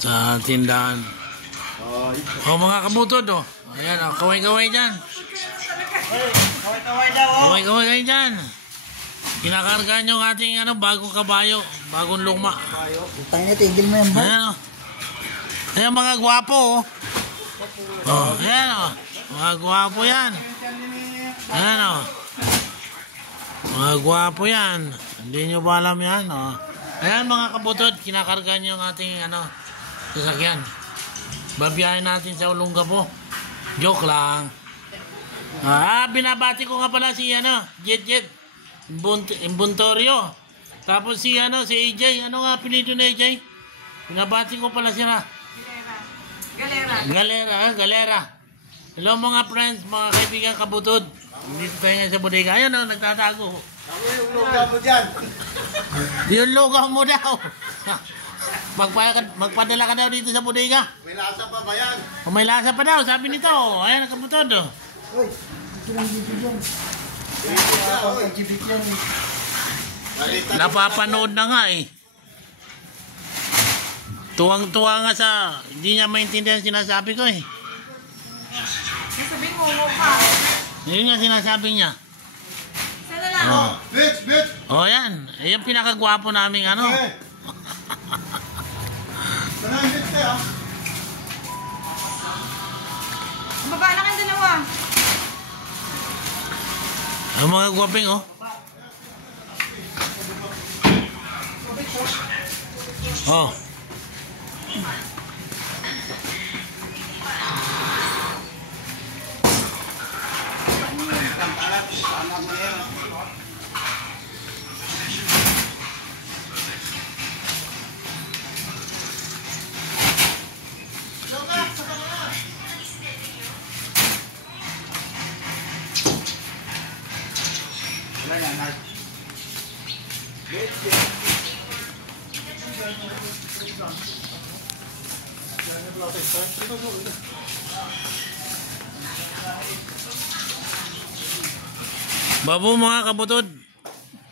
Sa tindahan. Oh, mga kabutod, oh. Ayan, oh. Kaway-kaway dyan. Kaway-kaway daw, oh. Kaway-kaway kayo dyan. Kinakargaan yung ating bagong kabayo. Bagong luma. Utang niya, tigil mo yan, ba? Ayan, oh. Ayan, mga gwapo, oh. Oh, ayan, oh. Mga gwapo yan. Ayan, oh. Mga gwapo yan. Hindi nyo ba alam yan, oh. Ayan, mga kabutod. Kinakargaan yung ating, sasakyan. Babiyahin natin sa Olongapo. Joke lang. Binabati ko nga pala si Jet Imbuntorio. Tapos si AJ. Ano nga apelido na AJ? Binabati ko pala siya. Galera. Hello mga friends, mga kaibigan kabutod. Dito tayo nga sa bodega. Ayan o, nagtatago. Yung lugaw mo dyan. Yung lugaw mo daw. Magpadala ka daw dito sa bodega. May lasa pa ba yan? May lasa pa daw, sabi nito. Ayan, kabutod. Uy, ito lang dito dyan. Napapanood na nga eh. Tuwang-tuwa nga sa hindi niya maintindihan sinasabi ko eh. Sabihin mo ka. Yun nga sinasabi niya. Sana lang. Oh. Bitch! Oh, yan. Yung pinakagwapo naming Sanang bitch kayo. Baba na kayong dalawa. Ang mga gwaping, oh. Oh. Babo mga kabutod.